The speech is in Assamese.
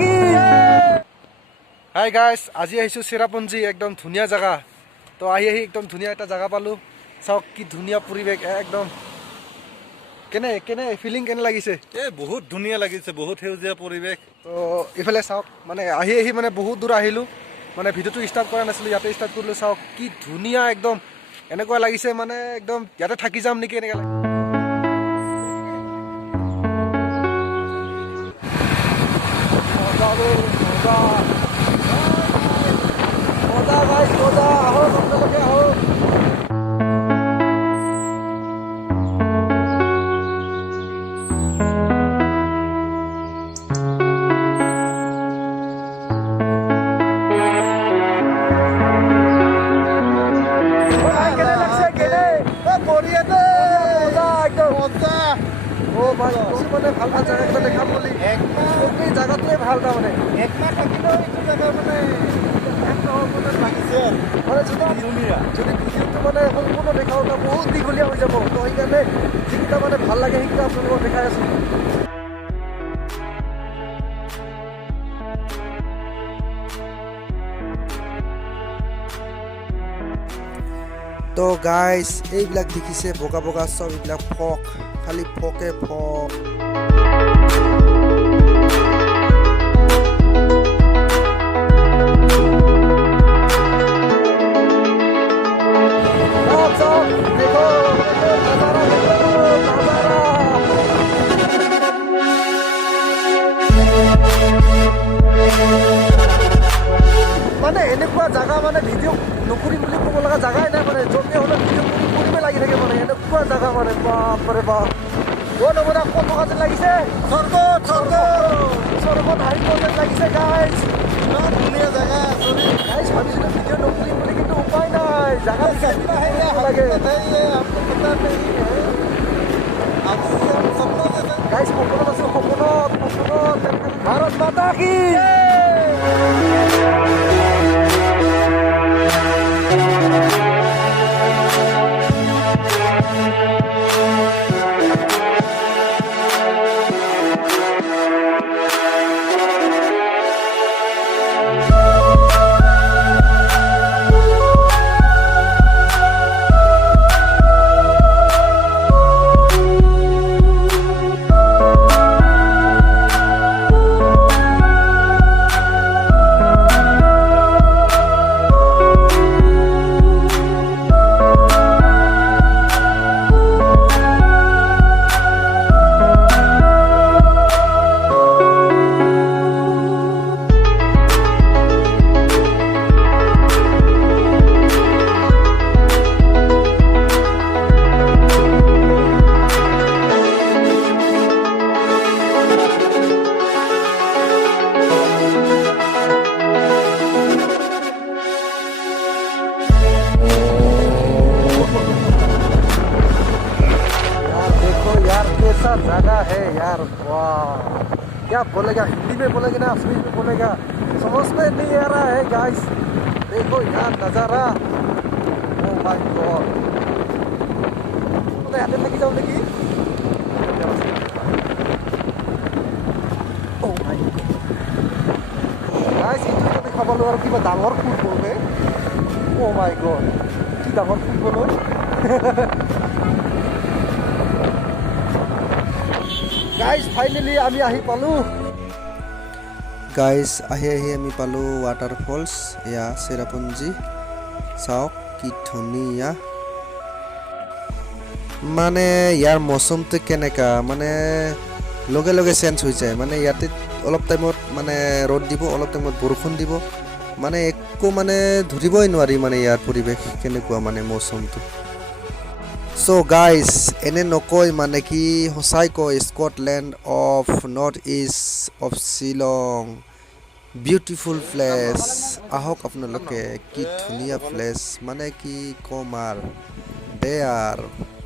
কি হাই গাইস আজি আহিছো চেৰাপুঞ্জী একদম ধুনীয়া জায়গা তো আহি একদম ধুনীয়া এটা জায়গা পালো চাওক কি ধুনীয়া পৰিৱেশ একদম কেনে কেনে ফিলিং কেনে লাগিছে বহুত ধুনীয়া লাগিছে বহুত সেউজীয়া পৰিৱেশ তো ইফালে চাওক মানে আহি মানে বহুত দূৰ আহিলো মানে ভিডিঅ'টো ষ্টাৰ্ট কৰা নাছিলো ইয়াতে ষ্টাৰ্ট কৰিলো চাওক কি ধুনীয়া একদম এনেকুৱা লাগিছে মানে একদম ইয়াতে থাকি যাম নেকি এনেকুৱা লাগে মজা গাইছ মজা আহো আপোনালোকে আহো মানে ভাল ভাল জায়গা এটা দেখাম বুলি এই জায়গাটোৱে ভাল তাৰমানে একমাহ থাকিলেও এইটো জায়গা মানে লাগিছে মানে যদি ভিডিঅ'টো মানে সম্পূৰ্ণ দেখাওঁ ন বহুত দীঘলীয়া হৈ যাব তো সেইকাৰণে যিকেইটা মানে ভাল লাগে সেইকেইটা আপোনালোকক দেখাই আছোঁ তো গাইজ এইবিলাক দেখিছে বগা বগা চব এইবিলাক ফক খালি ফকে ফক মানে এনেকুৱা জায়গা মানে ভিডিঅ' নকৰিম বুলি ক'ব লগা জাগাই নাই মানে য'তে হ'লে ভিডিঅ' কৰিবই লাগি থাকে মানে এনেকুৱা জাগা মানে বাপৰে বাপ নমুনা ক'ত থকা যেন লাগিছে স্বৰ্গত হাৰি পোৱা যেন লাগিছে গাইজ ইমান ধুনীয়া জাগা গাইজ ভাবিছিলোঁ ভিডিঅ' নকৰিম বুলি কিন্তু উপায় নাই জাগা লাগে গাইজ সপোনত আছোঁ সপোনত ভাৰত মাতা কি जगह है यार वाह क्या बोलेगा हिंदी में बोलेगा ना असली में बोलेगा समझ में नहीं आ रहा है गाइस देखो यार नज़ारा ओ माय गॉड तो याद लगी जाओ लगी ओ माय गॉड गाइस ये तो देखा बोलो और कि डांगर फुटबॉल में ओ माय गॉड कि डांगर फुटबॉल गाइस फाइनली आमी आही पालू गाइस आही आमी पालू वाटरफॉल्स या চেৰাপুঞ্জী চাওক কি ধুনীয়া মানে ইয়াৰ মৌচমটো কেনেকা মানে লগে লগে চেঞ্জ হৈ যায় মানে ইয়াতে অলপ টাইমত মানে ৰ'দ দিব অলপ টাইমত বৰষুণ দিব মানে একো মানে ধৰিবই নোৱাৰি মানে ইয়াৰ পৰিৱেশ কেনেকুৱা মানে মৌচমটো So guys, ene nokoi mane ki hosai ko Scotland of northeast of Shillong beautiful place ahok apnaloke ki dhuniya place mane ki komar there